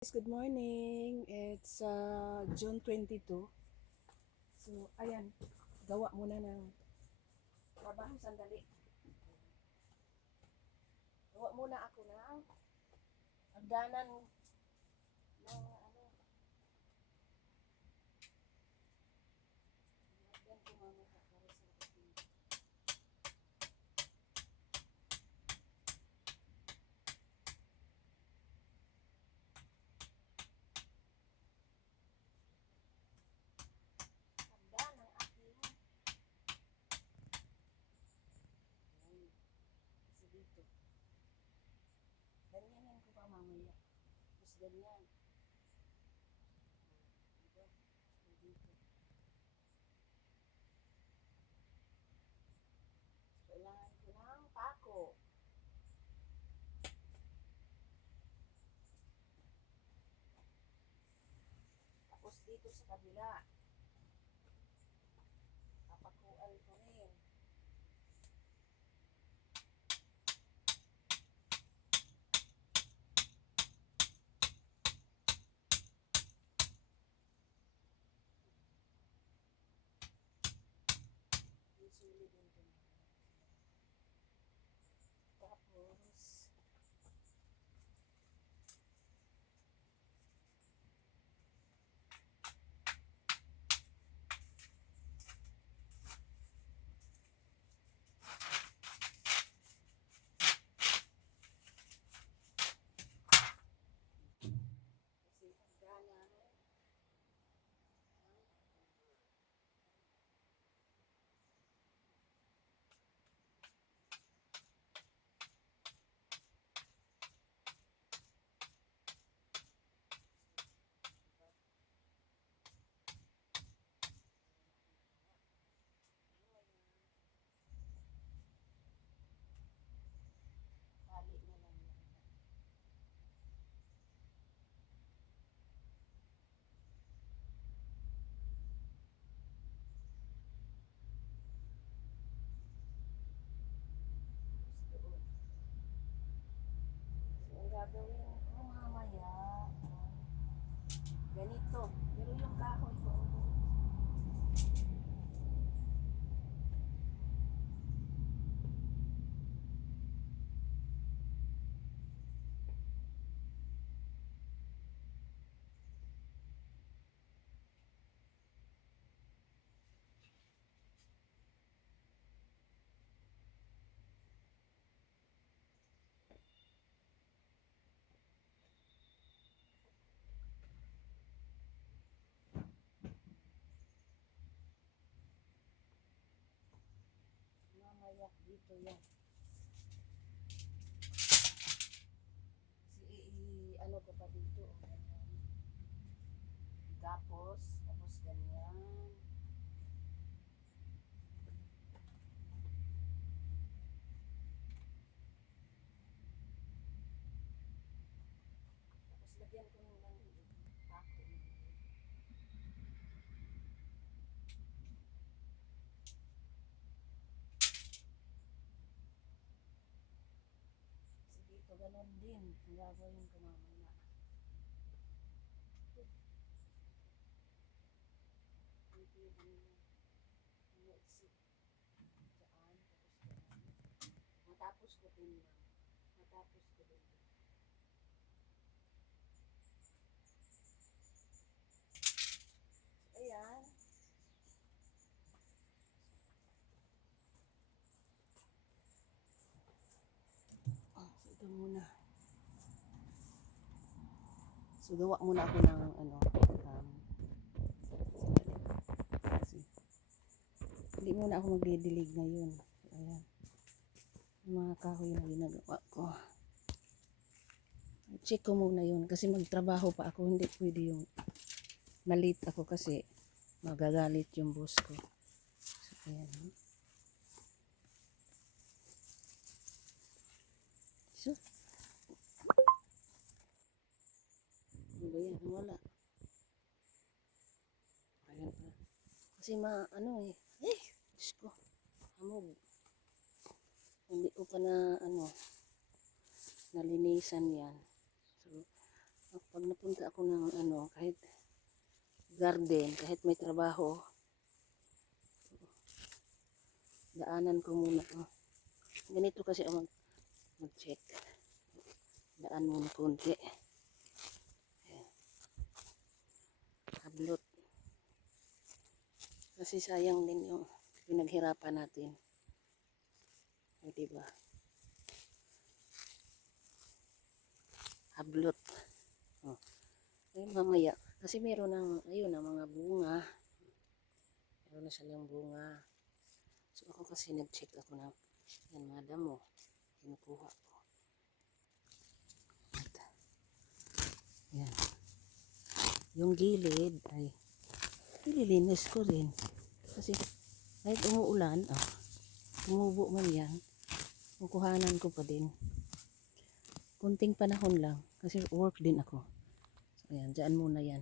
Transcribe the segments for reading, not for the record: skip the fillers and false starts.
Good morning. It's June 22. So, ayan. Gawa muna ng trabaho sandali. Gawa muna ako ng hagdanan ng hagdan ko mamaya para sa ating hagdan ng aking ayan. Kasi dito. Ganyanin ko pa mamaya. Tapos ganyan. Dito. Dito. Kailangan ko ng pako. Tapos dito sa kabila. Papakuan ko rin. Usually din ko. Tapos, kasi hagdanan. Tali na lang yan. Tapos doon. So, ang gagawin ko mamaya, ganito. Pero yung kahoy ko, mamaya dito yan. Ano ko pa dito. Tapos ganyan. Tapos lagyan ko ng pako. Kasi dito ganon din. Ang gagawin ko mamaya. Dito yung exit. Diyan. Tapos ko din lang. Matapos ko din. Ayan. So ito muna. So gawa muna ako ng kasi hindi muna ako magdidilig ngayon. Ayan. Yung mga kahoy na ginagawa ko. Check ko muna yun kasi magtrabaho pa ako. Hindi pwede yung malate ako kasi magagalit yung boss ko. So ayan. So, ano ba yan? Wala. Ayan pa. Kasi Diyos ko. Hamog. Hindi ko pa na, nalinisan yan. So, Pag napunta ako ng ano, kahit garden, kahit may trabaho, daanan ko muna. Ganito kasi ako mag-check. Daan muna konti. Hablot. Kasi sayang din yung pinaghirapan natin. O, diba? Hablot. O. Ay, mamaya. Kasi meron ng, ayun na, mga bunga. Meron na silang bunga. So, ako kasi nag-check ako ng, yan, mga damo. Kinukuha ko. At, yan. Yung gilid ay nililinis ko rin. Kasi kahit umuulan, tumubo man yan, kukuhanan ko pa din. Kunting panahon lang. Kasi work din ako. So, ayan, dyan muna yan.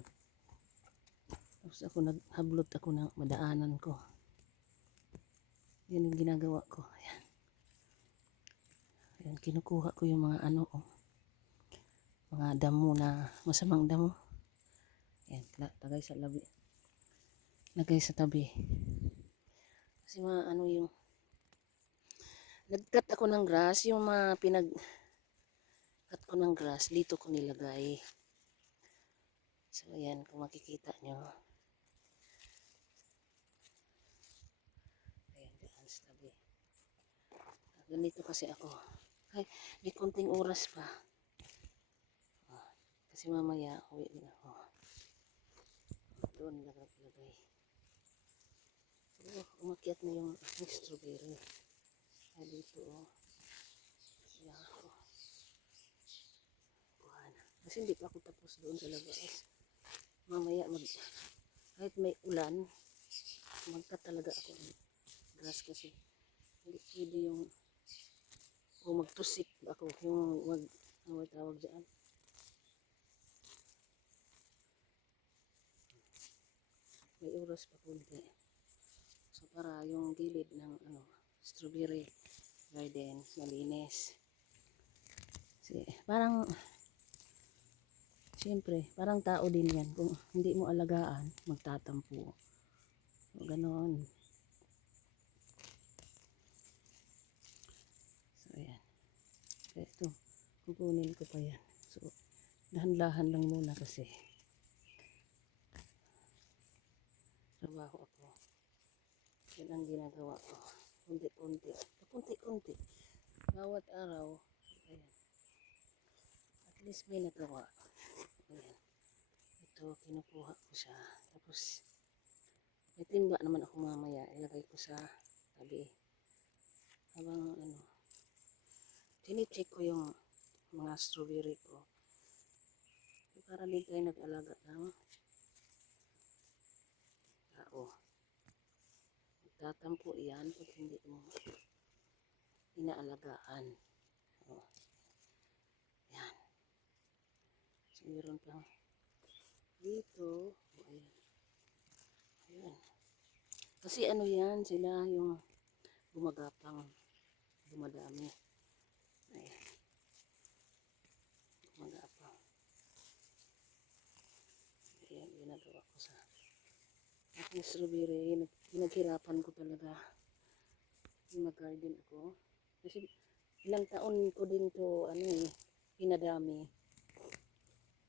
Tapos ako naghablot ako ng madaanan ko. Yan yung ginagawa ko. Ayan. Ayan, kinukuha ko yung mga ano, mga damo na masamang damo. Ayan, lagay sa labi. Lagay sa tabi. Kasi mga ano yung nag-cut ako ng grass, yung mga cut ko ng grass, dito ko nilagay. So, ayan, kung makikita nyo. Ayan, dyan sa tabi. Ganito kasi ako. Ay, may konting oras pa. Kasi mamaya, uwi din ako. Doon lagay. So, umakyat na yung aking strawberry. Ay, dito, Ayan ako. Kuha na. Kasi hindi pa ako tapos doon sa labas. Mamaya, kahit may ulan, magka talaga ako ng grass kasi hindi pwede yung magtusik ako yung ano tawag dyan. May oras pa kunti. So para yung gilid ng strawberry garden malinis. Kasi parang siyempre parang tao din yan. Kung hindi mo alagaan, magtatampo. So ganoon. So ayan. Kaya ito, kukunin ko pa yan. So dahan-dahan lang muna kasi trabaho ako. Yan ang ginagawa ko. Kunti-kunti. Kunti-kunti. Bawat araw. Ayan. At least may nagawa. Ayan. Ito, kinukuha ko siya. Tapos, may timba naman ako mamaya. Ilagay ko sa tabi. Habang tinicheck ko yung mga strawberry ko. Para di tayo nag-alaga ng tao. Tatampo yan pag hindi mo inaalagaan. O, yan. So, meron pang dito. O, ayan. Ayan. Kasi ano yan, sila yung gumagapang, dumadami. Ayan. Gumagapang. Ayan, ginagawa ko sa aking strawberry. Pinaghirapan ko talaga. Mag-garden ako. Kasi ilang taon ko din to pinadami.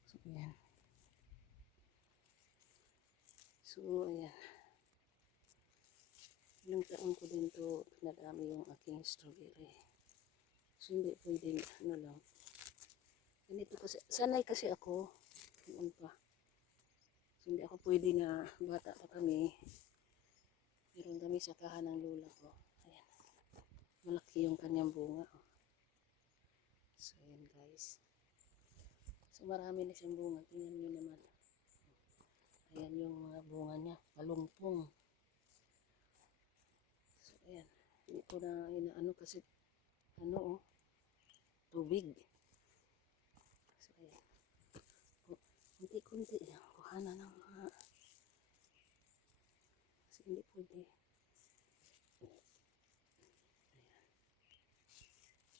So, ayan. So, ayan. Ilang taon ko din to pinadami yung aking strawberry. So, hindi pwede lang. Ganito kasi, sanay kasi ako. Noon pa. So, hindi ako pwede na bata pa kami. Meron kami sakahan ng lola ko. Ayan. Malaki yung kanyang bunga. So, ayan guys. So, marami na siyang bunga. Tingnan nyo naman. Ayan yung mga bunga niya. Palungpong. So, ayan. Hindi ko na inaano kasi tubig. So, ayan. Kunti-kunti lang. Kuhana ng mga kasi hindi pwede. Ayan.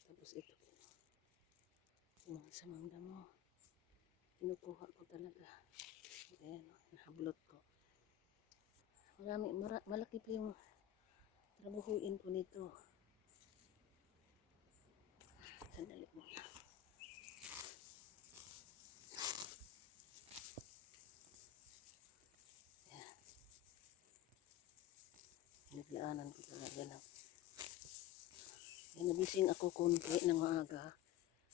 Tapos ito. Mga samang damo. Kinukuha ko talaga. Ayan, nahablot ko. Malaki pa yung trabahuin ko nito. Sandali mo. Naglaanan ko talaga ng nagising ako konti ng maaga.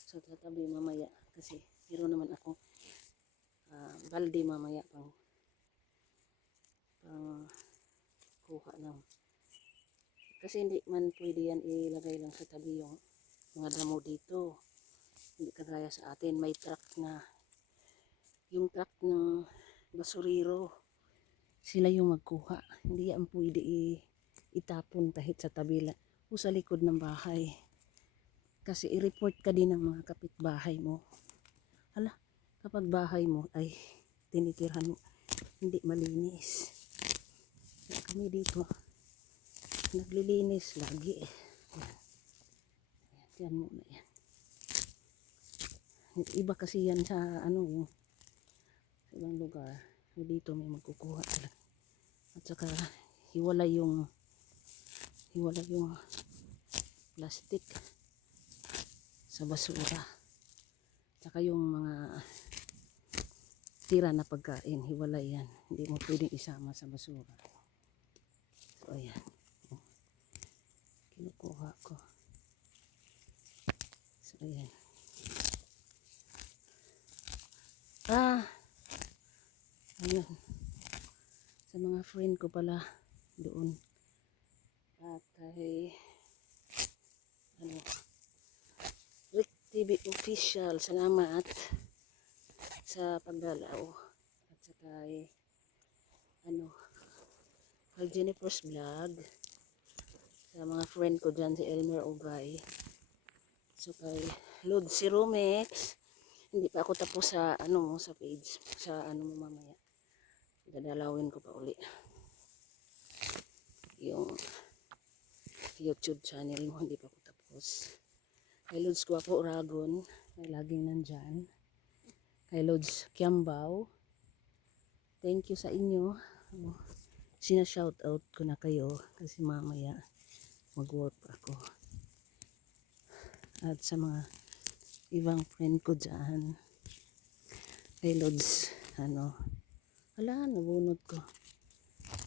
So tatabi mamaya kasi meron naman ako balde mamaya pang kuha ng kasi hindi man pwede yan ilagay lang sa tabi yung mga damo dito. Hindi kagaya sa atin may truck na yung truck ng basurero sila yung magkuha. Hindi yan pwede itapon kahit sa tabi o sa likod ng bahay. Kasi i-report ka din ng mga kapitbahay mo. Hala, kapag bahay mo ay tinitirhan mo, hindi malinis. Kaya kami dito, naglilinis lagi eh. Yan muna yan. Iba kasi yan sa yung sa ibang lugar. Dito may magkukuha talaga. At saka hiwalay yung plastic sa basura. Saka yung mga tira na pagkain, hiwalay yan. Hindi mo pwedeng isama sa basura. So ayan. Kinukuha ko. So ayan. Ayan. Sa mga friend ko pala doon. At kay Rick TV Official, salamat sa pagdalaw. At sa kay kay Jennifer's Vlog. Sa mga friend ko dyan, si Elmer Ogay. So kay Lord si Romex. Hindi pa ako tapos sa sa page. Sa mo mamaya. Dadalawin ko pa uli. Yung YouTube channel mo, hindi pa ako tapos. Kay Lods Guapo Uragon, may laging nandyan. Kay Lods Kiambao, thank you sa inyo. Sina-shoutout ko na kayo kasi mamaya mag-work ako. At sa mga ibang friend ko dyan, kay Lods, nabunod ko.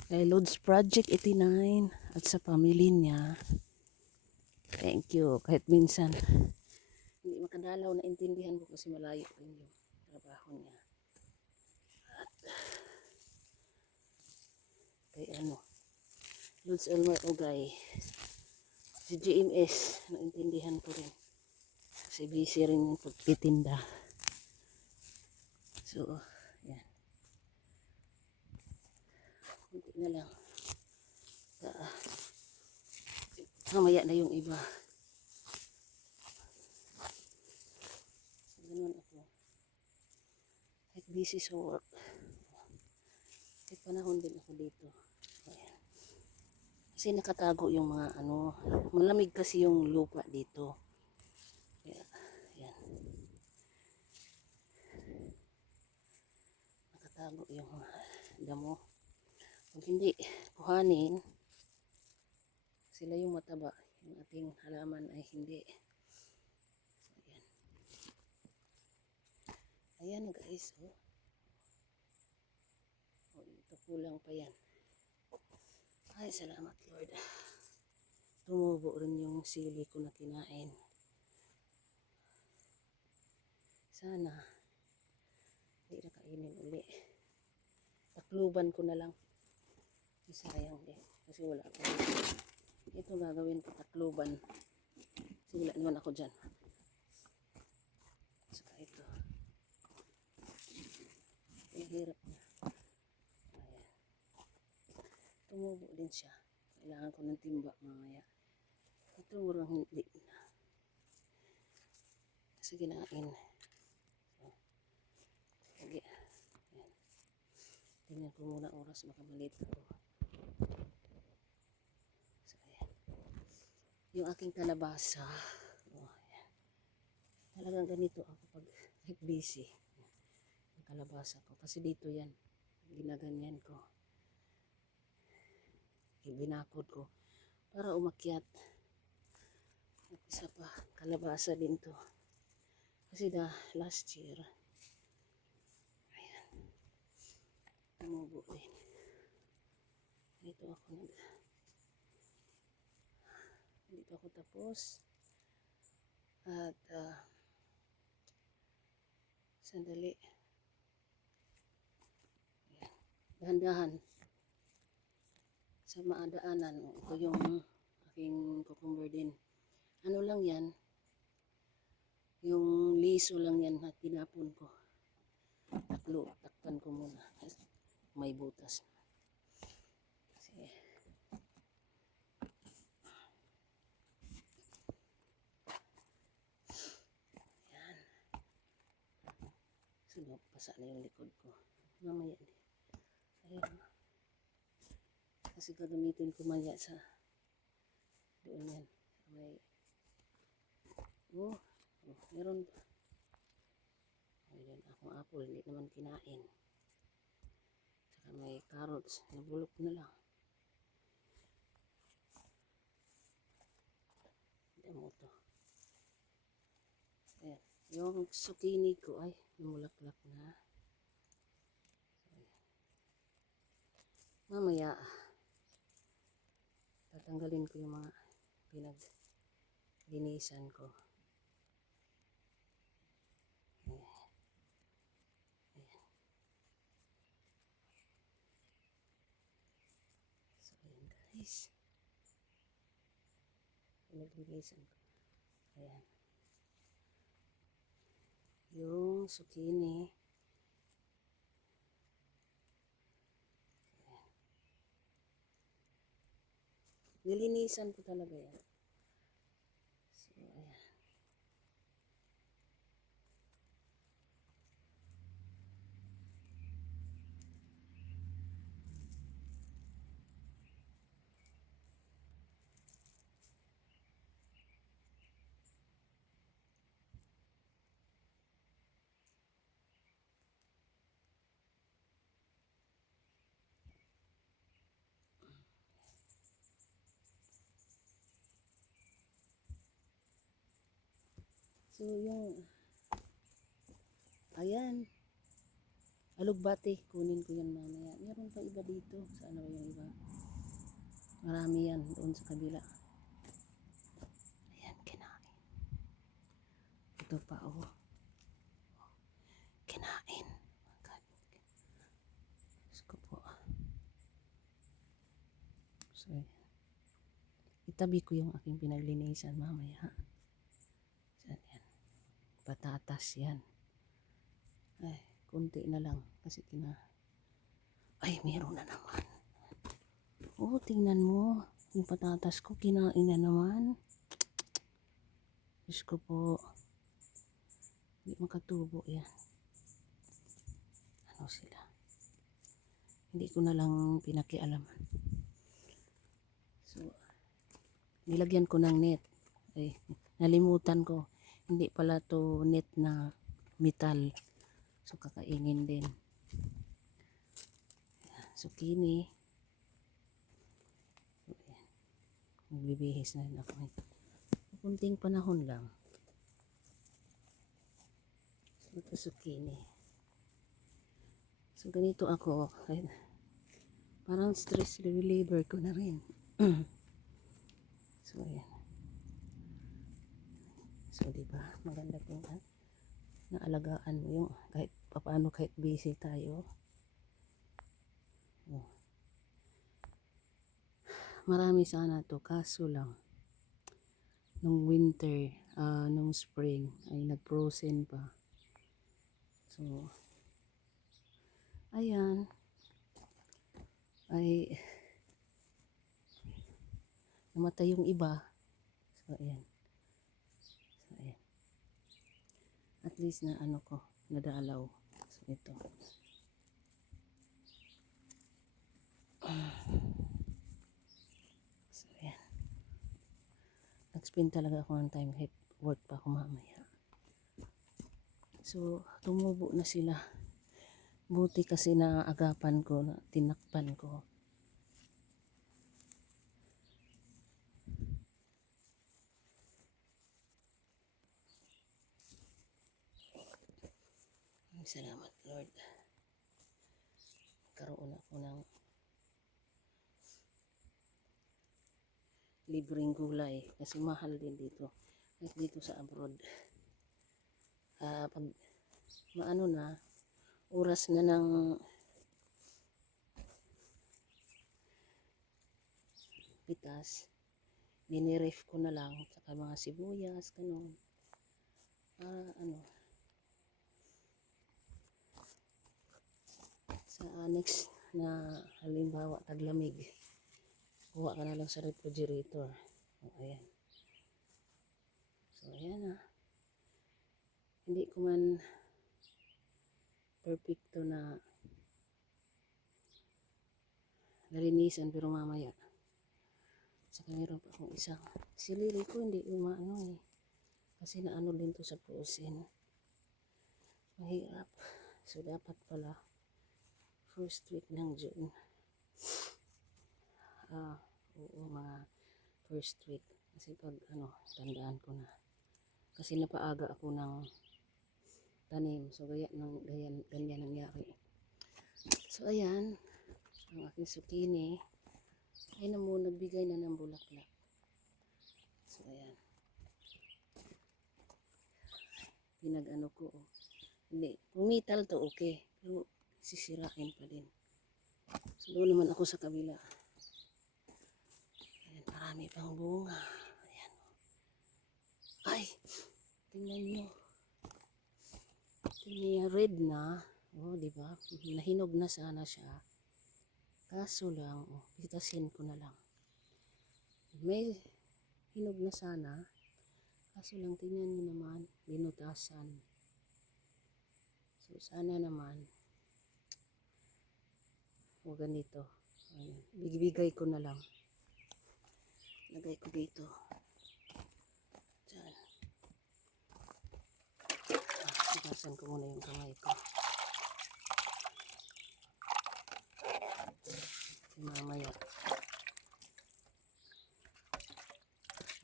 Kay Lods Project 89 at sa family niya, thank you. Kahit minsan hindi makadalaw, na intindihan ko kasi malayo rin yung trabaho niya. At kay Lods Elmer Ogay, si GMS, naintindihan ko rin kasi busy rin yung pagtitinda. So yan, hindi na lang mamaya na yung iba. So, ganun ako. Kahit busy sa work. Kahit panahon din ako dito. Ayan. Kasi nakatago yung mga malamig kasi yung lupa dito. Kaya, ayan. Nakatago yung mga damo. Pag hindi kuhanin, sila yung mataba. Yung ating halaman ay hindi. So, ayan. Ayan guys. Ito kulang pa yan. Ay, salamat Lord. Tumubo rin yung sili ko na kinain. Sana hindi na kainin uli. Takluban ko na lang. Sayang din. Kasi wala ako. Ito gagawin ko takluban. Kasi wala naman ako dyan. Saka ito. Ang hirap na. Ayan. Tumubo din siya. Kailangan ko ng timba mamaya. Ito murang hindi na. Kasi kinain. So, sige. Ayan. Tingnan ko muna oras. Baka malit ako. So, ayan. Yung aking kalabasa. Oh, ayan. Talagang ganito ako pag busy. kalabasa ko. Kasi dito yan, ginaganyan ko. Binakod ko para umakyat. At isa pa, kalabasa din to. Kasi last year, ayan, tumubo din. Dito ako tapos. At sandali. Ayan. Dahan-dahan sa maadaanan. Ito yung aking cucumber din. Ano lang yan, yung liso lang yan na tinapon ko. Takpan ko muna. May butas. Kasi, yan. So, pasa na yung likod ko. Mamaya. Ayan. Kasi gagamitin ko maya sa doon yan. May meron pa. Ayan, akong apple, hindi naman kinain. Saka may carrots, nabulok na lang. Damo to. Ayan, yung zucchini ko ay namulaklak na. Ayan. Mamaya, tatanggalin ko yung mga pinaglinisan ko. Guys, pinaglinisan ko. Ayan. Yung zucchini. Ayan. Nilinisan ko talaga yan. So, ayan. So, yung ayan, alugbate, kunin ko yan mamaya. Meron pa iba dito. Saan ba yung iba? Marami yan doon sa kabila. Ayan, kinain. Ito pa, oh. Kinain. God. Diyos ko po. So, itabi ko yung aking pinaglinisan mamaya. Saan yan? Patatas yan. Ay, kunti na lang. Kasi ay, meron na naman. Oh, tingnan mo. Yung patatas ko, kinain na naman. Diyos ko po. Hindi makatubo yan. Ano sila? Hindi ko na lang pinakialaman. So, nilagyan ko ng net. Ay, nalimutan ko. Hindi pala to net na metal. So, kakainin din. Zucchini. So, magbibihis na rin ako. Kunting panahon lang. So, ito zucchini. So, ganito ako. Parang stress reliever ko na rin. So, ayan. So, diba? Maganda kung naalagaan mo yung kahit paano, kahit busy tayo. Oh. Marami sana to, kaso lang nung winter, nung spring ay nag-frozen pa. So, ayan, ay namatay yung iba. So, ayan. So, ayan. At least na ano ko, nadalaw. So, ito. So, ayan. Nag-spend talaga ako ng time kahit work pa ako mamaya. So, tumubo na sila. Buti kasi na agapan ko, na tinakpan ko. Salamat Lord. Karoon ako ng libreng gulay kasi mahal din dito. Kahit dito sa abroad. Pag maano na, oras na ng pitas, diniref ko na lang, saka mga sibuyas, ganun. Ano, sa next na halimbawa taglamig, kuha ka na lang sa refrigerator. Ayan. So, ayan na. Hindi ko man perfecto na nalinisan, pero mamaya. Saka meron pa akong isang silili ko, hindi umaano eh. Kasi naano din to sa frozen. Mahirap. So, dapat pala first week ng June. Oo, mga first week. Kasi pag tandaan ko na. Kasi napaaga ako ng tanim. So, ganyan nangyari. So, ayan. Ang aking zucchini. Ay nagbigay na ng bulaklak. So, ayan. Pinag-ano ko. Oh. Hindi. Kung metal to, okay. Pero sisirain pa din. So, doon naman ako sa kabila. Ayan, marami pang bunga. Ayan. Ay! Tingnan nyo. Tingnan red na. Oh, diba? Nahinog na sana siya. Kaso lang, pitasin ko na lang. May hinog na sana. Kaso lang, tingnan nyo naman, binutasan. So, sana naman, ganito. Ayan. Bigay ko na lang. Lagay ko dito. Diyan. Sigasan ko muna yung kamay ko. Mamaya.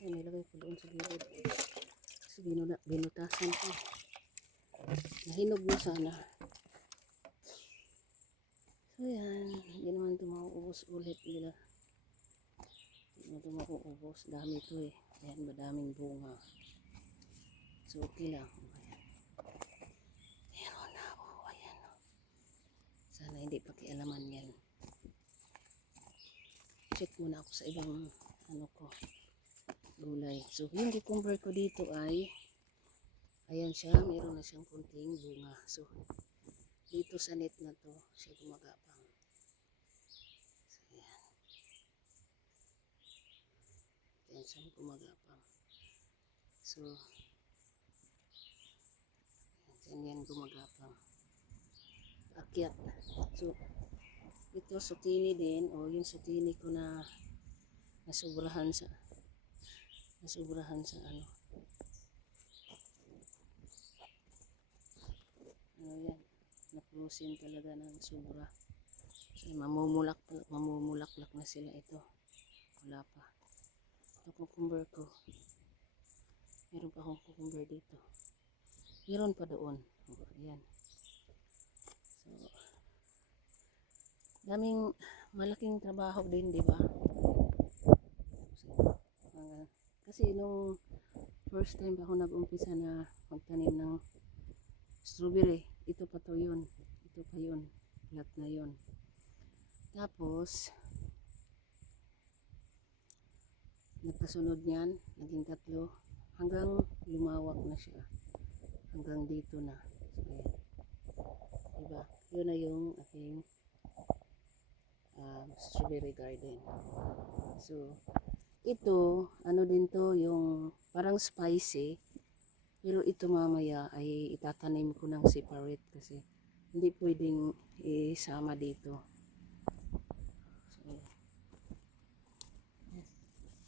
Ay, nilagay ko doon sa gilid. Kasi binutasan ko. Nahinog na sana. So yan, hindi naman ito mauubos ulit nila. Hindi naman ito mauubos. Dami ito eh. Ayan, madaming bunga. So okay lang. Ayan. Ayan na. Ayan. Sana hindi pakialaman yan. Check muna ako sa ibang gulay. So yung cucumber ko dito ay ayan siya, meron na siyang kunting bunga. So dito sa net na to siya gumagapang. So ayan. Ayan siya gumagapang. So ayan yan gumagapang. Akyat. So ito zucchini din, yung zucchini ko na nasubrahan sa yan, naplusin talaga ng sobra. So, mamumulaklak na sila ito. Wala pa. Ito cucumber ko. Meron pa akong cucumber dito. Meron pa doon. Ayan. So, daming malaking trabaho din, di ba? Kasi nung first time ako nag-umpisa na magtanim ng strawberry, ito pa to yun. Ito pa yun. Lahat na yun. Tapos, nagkasunod niyan, naging 3, hanggang lumawak na siya. Hanggang dito na. So, ayan. Diba? Yun na yung aking strawberry garden. So, ito, din to, yung parang spicy. Pero ito mamaya ay itatanim ko ng separate kasi hindi pwedeng isama dito. So, yes.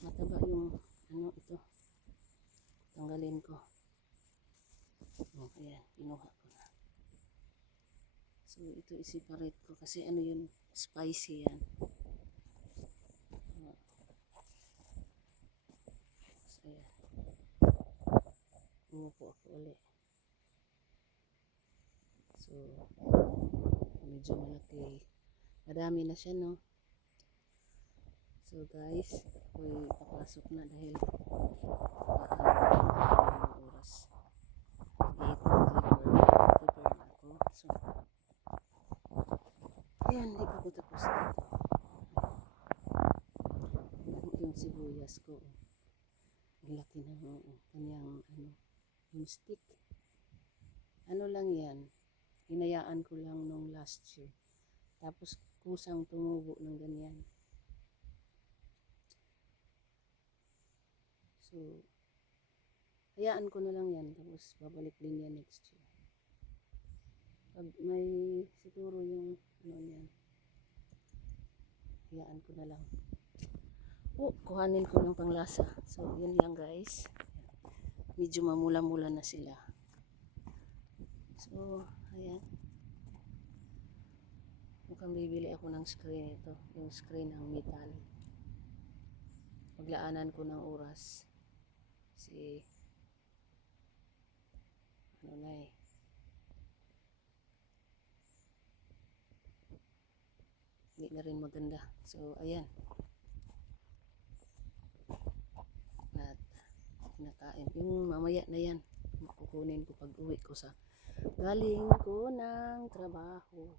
Mataba yung ito. Tanggalin ko. Ayan, pinuha ko na. So ito i-separate ko kasi ano yun, spicy yan. So ayan, umupo ako ulit. So medyo malaki, madami na siya, no? So guys, ako'y papasok na dahil ang oras. Prepare na ako. So ayan, hindi pa ako tapos dito. Yung sibuyas ko, ang laki ng kanyang yung stick. Ano lang yan, hinayaan ko lang nung last year. Tapos kusang tumubo ng ganyan. So, hayaan ko na lang yan. Tapos babalik din yan next year. Pag may siguro yung ano yan, hayaan ko na lang. Kuhanin ko ng panglasa. So, yun lang guys. Medyo mamula-mula na sila. So, ayan. Mukhang bibili ako ng screen ito. Yung screen ng metal. Maglaanan ko ng oras. Kasi, ano na eh. Hindi na rin maganda. So, ayan. At, kinakain. Yung mamaya na yan. Kukunin ko pag uwi ko sa galing ko ng trabaho.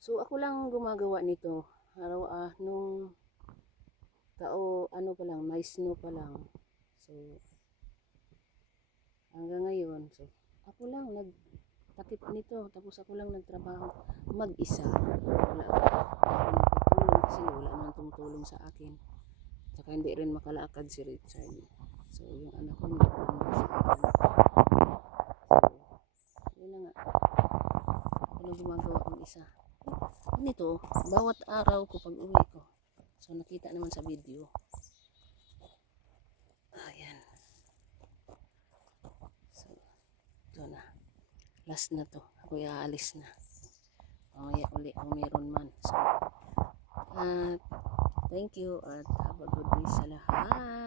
So, ako lang gumagawa nito. Nung ano pa lang, may snow pa lang. So, hanggang ngayon, so, ako lang nagtakip nito. Tapos ako lang nagtrabaho mag-isa. Wala ako nagpatulong kasi wala naman tumutulong sa akin. Saka hindi rin makalakad si Richard. So, yung anak ko hindi ko naman sa akin. So, yun na nga. Ako lang gumagawa ng isa. Nito, bawat araw ko pag uwi ko. So, nakita naman sa video. Ayan. So, ito na. Last na to. Ako aalis na. Mamaya uli kung meron man. So, thank you at have a good day sa lahat.